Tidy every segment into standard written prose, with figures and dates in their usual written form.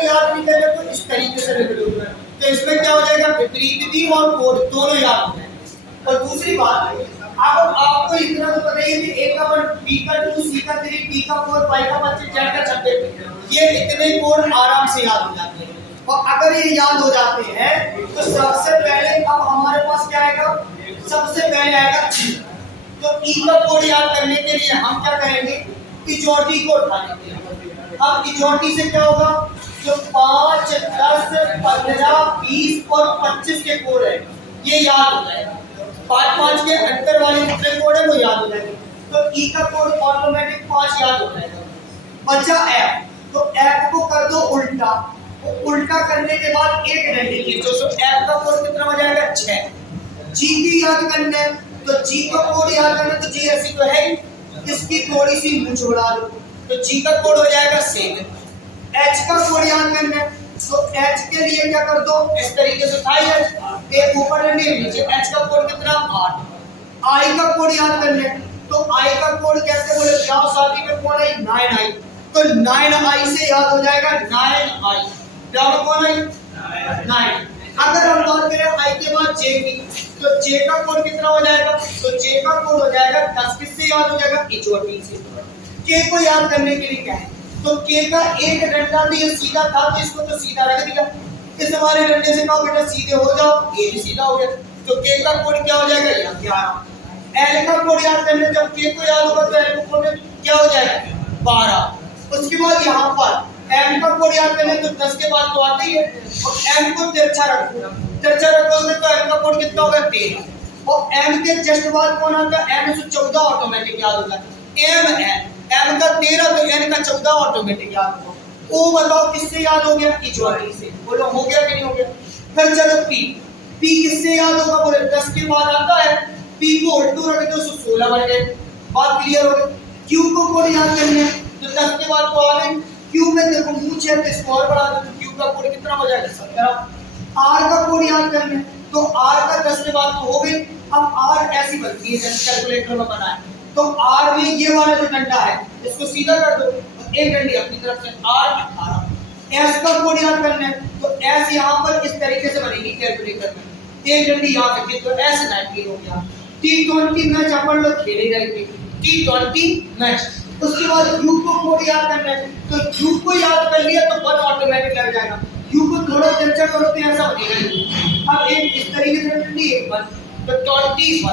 को याद नहीं करना तो इस तरीके से लिख लो। तो इसमें क्या हो जाएगा, विपरीत भी और कोड दोनों याद हो जाएंगे। और दूसरी बात, अब आपको इतना तो पता ही है कि ए का 1, बी का 2, सी का 3, डी का 4, वाई का 25, जेड का 26, ये इतने कोड आराम से याद हो जाते हैं। और अगर ये याद हो जाते हैं तो सबसे पहले अब हमारे पास क्या आएगा, सबसे पहले आएगा ई। तो ई का कोड याद करने के लिए हम क्या करेंगे, इजोटी को उठा लेंगे। अब इजोटी से क्या होगा, जो 5, 10, 15, 20 और 25 के कोड है ये याद हो जाएगा। 5 के अंतर वाले जितने कोड है वो याद हो जाएंगे। तो ई का कोड ऑटोमेटिक 5 याद हो जाएगा। बचा एफ, तो एफ को कर दो उल्टा। तो उल्टा करने के बाद एक डंडी खींचो, तो एफ का कोड कितना हो जाएगा, 6। जी की याद करना है तो जी का कोड याद करना है, तो जी ऐसी तो है इसकी थोड़ी सी मूंछ उड़ा दो, तो जी का कोड हो जाएगा 7। एच का कोड याद करना है तो एच के लिए क्या कर दो, इस तरीके से था एक ऊपर डंडी नीचे, एच का कोड कितना, 8। आई का कोड याद करना है तो आई का कोड कैसे बोले, ब्याह शादी में कौन आई, 9 आई, तो 9 आई से याद हो जाएगा 9 आई। ब्याह में कौन आई, 9। अगर हम बात करें आई के बाद जे की, तो जे का कोड कितना हो जाएगा, तो जे का कोड हो जाएगा 10। किससे याद हो जाएगा, इजोटी से। के को याद करने के लिए क्या है, तो के का एक डंडा भी सीधा था तो इसको तो सीधा रख दिया, इस हमारे डंडे से कहो बेटा सीधे हो जाओ, ये भी सीधा हो गया। तो के का कोड क्या हो जाएगा, यहाँ 11। एल का कोड याद करने, जब के को याद होगा तो एल का कोड क्या हो जाएगा, 12। उसके बाद यहाँ पर एम का कोड याद करने, तो 10 के बाद तो आते ही है, और एम को तिरछा रखो, तिरछा रखोगे तो एम का कोड कितना होगा, 13। और एम के जस्ट बाद कौन आता है, एम से 14 ऑटोमेटिक याद होगा। एम का 13 तो एन का 14 ऑटोमेटिक याद होगा। ओ बताओ किससे याद हो गया, इजोटी से। बोलो हो गया कि नहीं हो गया। फिर चलो पी, पी किससे याद होगा, बोले 10 के बाद आता है, पी को उल्टू रख दो 16 बन गए, बात क्लियर हो गई। क्यू को कोड याद करने तो 10 के बाद तो आ गए, क्यू में देखो मूंछ है तो इसको और बढ़ा दो, तो क्यू का कोड कितना हो जाएगा, 17। आर का कोड याद करने तो आर का 10 के बाद तो हो गई। अब आर ऐसी बनती है जैसे कैलकुलेटर में बना है, तो आर में ये वाला जो डंडा है इसको सीधा कर दो, एक डंडी अपनी तरफ से, आर 18। एस का कोड याद करना है तो एस यहाँ पर इस तरीके से बनेगी कैलकुलेटर में, एक डंडी यहाँ पे तो एस 19 हो गया। T20 मैच अपन लोग खेले गए थे, T20 मैच। उसके बाद यू को कोड याद करना है तो यू को याद कर लिया तो 1 ऑटोमेटिक लग जाएगा। यू को थोड़ा चर्चा करो तो ऐसा बनेगा। अब एक इस तरीके से डंडी एक 1 तो 21।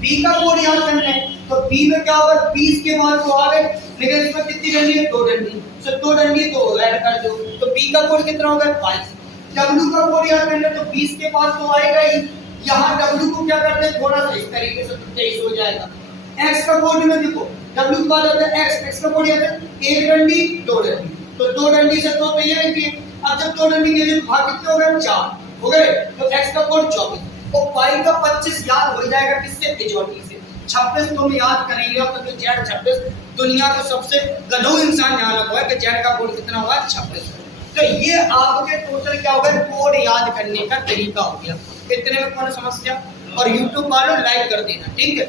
बी का कोड याद करना है तो बी में क्या होगा, 20 के बाद तो आ गए, लेकिन इसमें कितनी डंडी है, 2 डंडी, तो 2 डंडी तो ऐड कर दो, तो बी का कोड कितना होगा, 22। डब्ल्यू का कोड याद करना है तो 20 के बाद तो आएगा ही, यहाँ डब्ल्यू को क्या करते हैं थोड़ा सा इस तरीके से, तो 23 हो जाएगा। एक्स का कोड में देखो डब्ल्यू के बाद आता है एक्स, एक्स का कोड याद है, एक डंडी 2 डंडी, तो 2 डंडी से तो ये रहती है। अब जब 2 डंडी के भाग कितने हो गए, 4 हो गए, तो एक्स का कोड 24 और वाई का 25 याद हो जाएगा किससे, इजोटी से। 26 तुम याद करेंगे तो जेड 26, दुनिया का सबसे गधू इंसान यहाँ लगा है कि जेड का कोड कितना हुआ, 26। तो ये आपके टोटल क्या हो गया, कोड याद करने का तरीका हो गया। इतने में कौन समस्या, और यूट्यूब वालों लाइक कर देना, ठीक है।